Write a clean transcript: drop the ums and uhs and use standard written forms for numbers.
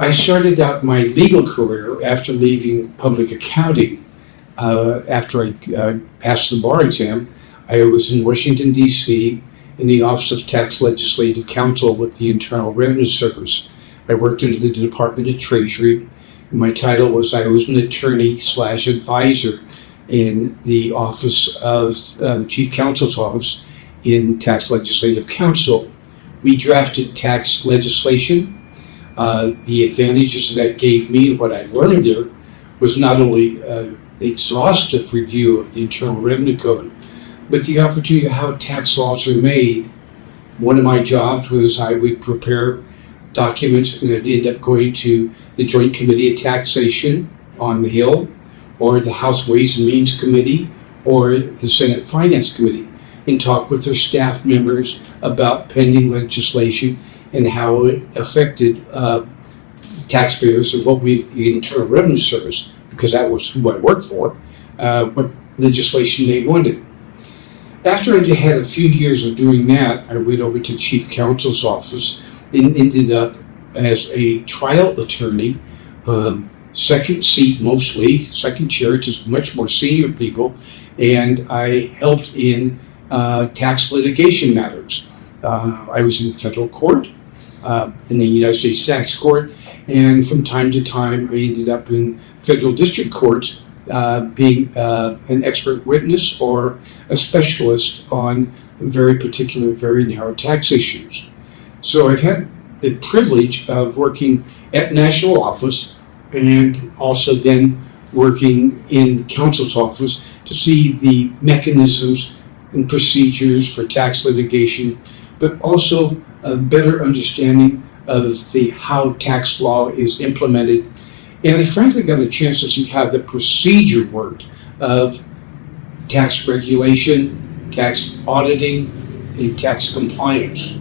I started out my legal career after leaving public accounting. After I passed the bar exam, I was in Washington, D.C. in the Office of Tax Legislative Counsel with the Internal Revenue Service. I worked in the Department of Treasury. My title was I was an attorney/advisor in the Office of Chief Counsel's Office in Tax Legislative Counsel. We drafted tax legislation. The advantages that gave me, what I learned there, was not only exhaustive review of the Internal Revenue Code, but the opportunity of how tax laws are made. One of my jobs was I would prepare documents that end up going to the Joint Committee of Taxation on the Hill, or the House Ways and Means Committee, or the Senate Finance Committee, and talk with their staff members about pending legislation and how it affected taxpayers and what the Internal Revenue Service, because that was who I worked for, what legislation they wanted. After I had a few years of doing that, I went over to Chief Counsel's office and ended up as a trial attorney, second seat mostly, second chair, just much more senior people, and I helped in tax litigation matters. I was in federal court, in the United States Tax Court, and from time to time I ended up in federal district courts, being an expert witness or a specialist on very particular, very narrow tax issues. So I've had the privilege of working at national office and also then working in counsel's office to see the mechanisms and procedures for tax litigation, but also a better understanding of how tax law is implemented. And I frankly got a chance to see how the procedure worked of tax regulation, tax auditing, and tax compliance.